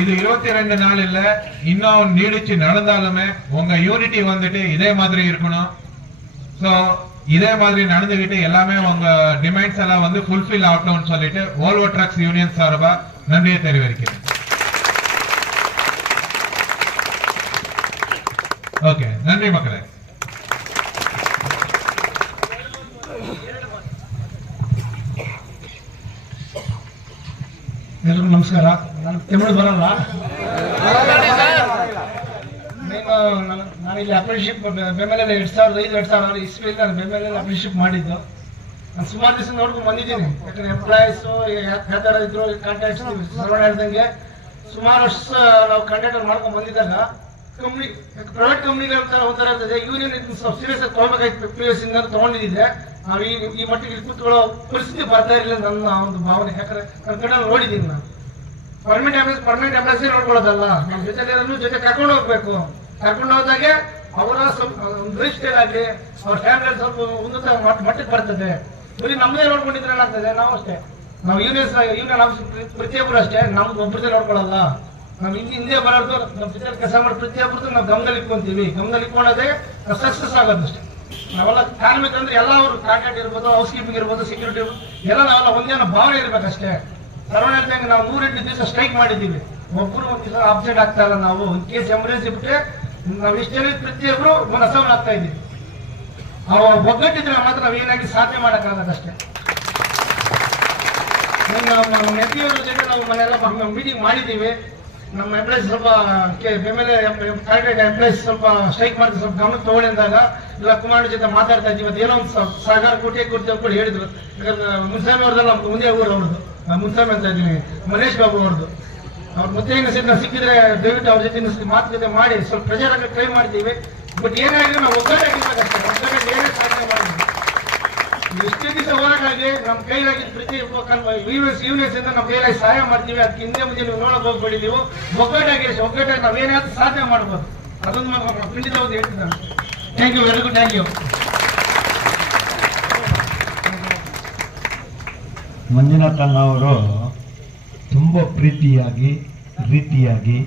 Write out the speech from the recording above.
இது 22 நாள் இல்ல, இன்னும் நீடிச்சு நடந்தாலுமே உங்க யூனிட்டி வந்துட்டு இதே மாதிரி இருக்கணும். சோ இதே மாதிரி நடந்துகிட்டு எல்லாமே உங்க டிமாண்ட்ஸ் எல்லாம் வந்து ஃபுல்ஃபில் ஆகணும்னு சொல்லிட்டு வோல்வோ ட்ரக்ஸ் யூனியன் சார்பா நன்றியை தெரிவிக்கிறேன். ಓಕೆ, ನನ್ರಿ ಮಕ್ಕಳೇ. ಎಲ್ರಿಗೂ ನಮಸ್ಕಾರ. ನಾನು ತಮಿಳು ಬರಲ್ಲ. ನಾನಿಲ್ಲಿ ಅಪ್ರೆಂಟಿಸ್ಶಿಪ್ ಬೆಂಬಲ 2005-2006 ಇಸ್ವಿಯಲ್ಲಿ ನಾನು ಬೆಂಬಲ ಅಪ್ರೆಂಟಿಸ್ಶಿಪ್ ಮಾಡಿದ್ದು. ನಾನು ಸುಮಾರು ದಿವಸ ನೋಡ್ಕೊಂಡು ಬಂದಿದ್ದೀನಿ. ಯಾಕಂದ್ರೆ ಎಂಪ್ಲಾಯೀಸು ಯಾವ ಥರ ಇದ್ರು ಕಾಂಟ್ಯಾಕ್ಟ್ಸ್ ಸರ್ವಣ ಹೇಳ್ದಂಗೆ ಸುಮಾರು ವರ್ಷ ನಾವು ಕಾಂಟ್ಯಾಕ್ಟ್ ಮಾಡ್ಕೊಂಡು ಬಂದಿದ್ದಾಗ ಕಂಪ್ನಿ ಪ್ರೈವೇಟ್ ಕಂಪ್ನಿಗಳ ಒಂಥರ ಇರ್ತದೆ. ಯೂನಿಯನ್ ಸೀರಿಯಸ್ ಆಗಿ ತಗೋಬೇಕಾಯ್ತು. PUC ಇಂದ ತಗೊಂಡಿದ್ದೆ. ನಾವು ಈ ಮಟ್ಟಿಗೆ ಕೂತ್ಕೊಳ್ಳೋ ಪರಿಸ್ಥಿತಿ ಬರ್ತಾ ಇರಲಿಲ್ಲ ನನ್ನ ಒಂದು ಭಾವನೆ. ಯಾಕಂದ್ರೆ ನನ್ನ ಕಣ್ಣಲ್ಲಿ ನೋಡಿದ್ದೀನಿ. ನಾನು ಪರ್ಮನೆಂಟ್ ಎಂಪ್ಲಾಯ್ಸ್ ನೋಡ್ಕೊಳ್ಳೋದಲ್ಲ, ನಮ್ಮ ಜೊತೆ ಕರ್ಕೊಂಡು ಹೋಗ್ಬೇಕು. ಕರ್ಕೊಂಡು ಹೋದಾಗೆ ಅವರ ಲೈಫ್ ಸ್ಟೈಲ್ ಆಗಲಿ ಅವ್ರ ಫ್ಯಾಮಿಲಿ ಸ್ವಲ್ಪ ಉನ್ನತ ಮಟ್ಟಕ್ಕೆ ಬರ್ತದೆ. ಬರೀ ನಮ್ಮದೇ ನೋಡ್ಕೊಂಡಿದ್ರೆ ಏನಾಗ್ತದೆ, ನಾವು ಅಷ್ಟೇ, ನಾವು ಯೂನಿಯನ್ ಆಫೀಸ್ ಪ್ರತಿಯೊಬ್ಬರು ಅಷ್ಟೇ, ನಮ್ದು ಒಬ್ಬರದೇ ನೋಡ್ಕೊಳ್ಳಲ್ಲ. ನಾವು ಹಿಂದೆ ಬರೋದು ನಮ್ಮ ಜೊತೆ ಕೆಲಸ ಮಾಡಿ ಪ್ರತಿಯೊಬ್ಬರು ನಾವು ಗಮನದಲ್ಲಿ ಇಟ್ಕೊಂತೀವಿ. ಗಮನದಲ್ಲಿ ಇಟ್ಕೊಳ್ಳೋದೇ ಸಕ್ಸಸ್ ಆಗೋದು ಅಷ್ಟೇ. ನಾವೆಲ್ಲ ಕಾರ್ಮಿಕ ಅಂದ್ರೆ ಎಲ್ಲ ಅವರು ಕಾಂಟ್ರಾಕ್ಟ್ ಇರ್ಬೋದು, ಹೌಸ್ ಕೀಪಿಂಗ್ ಇರ್ಬೋದು, ಸೆಕ್ಯೂರಿಟಿ ಎಲ್ಲ ನಾವೆಲ್ಲ ಒಂದೇ ಭಾವನೆ ಇರ್ಬೇಕಷ್ಟೇ. ಸರ್ವಣ್ಣ ನಾವು 108 ದಿವಸ ಸ್ಟ್ರೈಕ್ ಮಾಡಿದ್ದೀವಿ. ಒಬ್ಬರು ಒಂದು ದಿವಸ ಅಬ್ಸೆಂಟ್ ಆಗ್ತಾ ಇಲ್ಲ. ನಾವು ಒಂದು ಕೇಸ್ ಎಮರ್ಜೆನ್ಸಿ ಬಿಟ್ಟರೆ ನಾವು ಇಷ್ಟು ಜನ ಪ್ರತಿಯೊಬ್ಬರು ಅಸೌನ್ ಆಗ್ತಾ ಇದ್ದೀವಿ. ಒಗ್ಗಟ್ಟಿದ್ರೆ ಮಾತ್ರ ನಾವು ಏನಾಗಿ ಸಾಧನೆ ಮಾಡೋಕ್ಕಾಗತ್ತಷ್ಟೇ. ನಮ್ಮ ನೆತ್ತಿಯವರ ಜೊತೆ ನಾವು ಮನೆಯೆಲ್ಲ ಮೀಟಿಂಗ್ ಮಾಡಿದ್ದೀವಿ. ನಮ್ಮ ಎಂಪ್ಲಾಯ್ಸ್ ಸ್ವಲ್ಪ ಎಂಪ್ಲಾಯ್ಸ್ ಸ್ವಲ್ಪ ಸ್ಟ್ರೈಕ್ ಮಾಡಿದ್ರೆ ಸ್ವಲ್ಪ ಗಮನಕ್ಕೆ ತಗೊಳ್ಳಿ ಅಂದಾಗ ಇಲ್ಲ ಕುಮಾರ್ ಜೊತೆ ಮಾತಾಡ್ತಾ ಇದ್ದೀವಿ. ಅದೇನೋ ಒಂದು ಸಹಕಾರ ಕೊಟ್ಟು ಹೇಳಿದ್ರು. ಯಾಕಂದ್ರೆ ಮುನ್ಸ್ವಾಮಿ ಅವ್ರದ್ದೆಲ್ಲ ಮುಂದೆ ಊರು ಅವ್ರದ್ದು, ಮುನ್ಸ್ವಾಮಿ ಅಂತ ಇದ್ದೀನಿ, ಮನೇಶ್ ಬಾಬು ಅವ್ರದ್ದು. ಅವ್ರ ಮತ್ತೆ ಸಿಕ್ಕಿದ್ರೆ ದಯವಿಟ್ಟು ಅವ್ರ ಜೊತೆ ಮಾತುಕತೆ ಮಾಡಿ ಸ್ವಲ್ಪ ಪ್ರಚಾರಕ್ಕೆ ಟ್ರೈ ಮಾಡ್ತೀವಿ. ಬಟ್ ಏನಾಗಿದೆ ನಾವು ಒಗ್ಗಟ್ಟಾಗಿರ್ಬೇಕಷ್ಟೇ. ಒಗ್ಗಟ್ಟಾಗಿ ಏನೇ ಸಾಧನೆ ಮಾಡಿದ್ವಿ. ಎಷ್ಟೇ ದಿವಸ ಹೋರಾಟಾಗಿ ನಮ್ಮ ಕೈಲಾಗಿದ್ದು ಪ್ರತಿ ಯೂನಿಯನ್ಸ್ ಇಂದ ನಮ್ಮ ಕೈಲಾಗಿ ಸಹಾಯ ಮಾಡ್ತೀವಿ. ಅದಕ್ಕೆ ಹಿಂದೆ ಮುಂದೆ ನೀವು ನೋಡಕ್ ಹೋಗ್ಬೇಡಿ. ನೀವು ಒಗ್ಗಟ್ಟಾಗಿ ನಾವೇನಾದ್ರೂ ಸಾಧನೆ ಮಾಡ್ಬೋದು. ಅದೊಂದು ಖಂಡಿತ ಒಂದು ಹೇಳ್ತಿದ್ದಾನೆ. Thank you, very good, thank you. ಮಂಜುನಾಥಣ್ಣ ಅವರು ತುಂಬ ಪ್ರೀತಿಯಾಗಿ ರೀತಿಯಾಗಿ